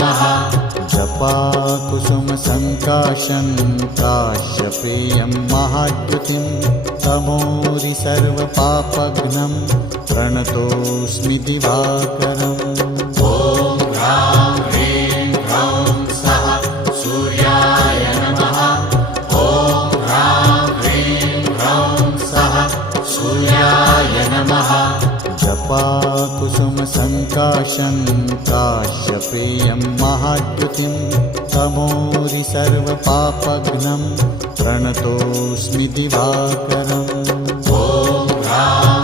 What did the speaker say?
नमः। जपाकुसुमसङ्काशं काश्यपेयं महाद्युतिं तमोरि सर्वपापघ्नं प्रणतोऽस्मि दिवाकरम्। ॐ ह्रां ह्रीं ह्रौं सः सूर्याय नमः। ॐ ह्रां ह्रीं ह्रौं सः सूर्याय नमः। जपाकुसुमसङ्काशं काश्यपेयं महाद्युतिं तमोरि सर्वपापघ्नं प्रणतोऽस्मि दिवाकरम्। ॐ ह्रां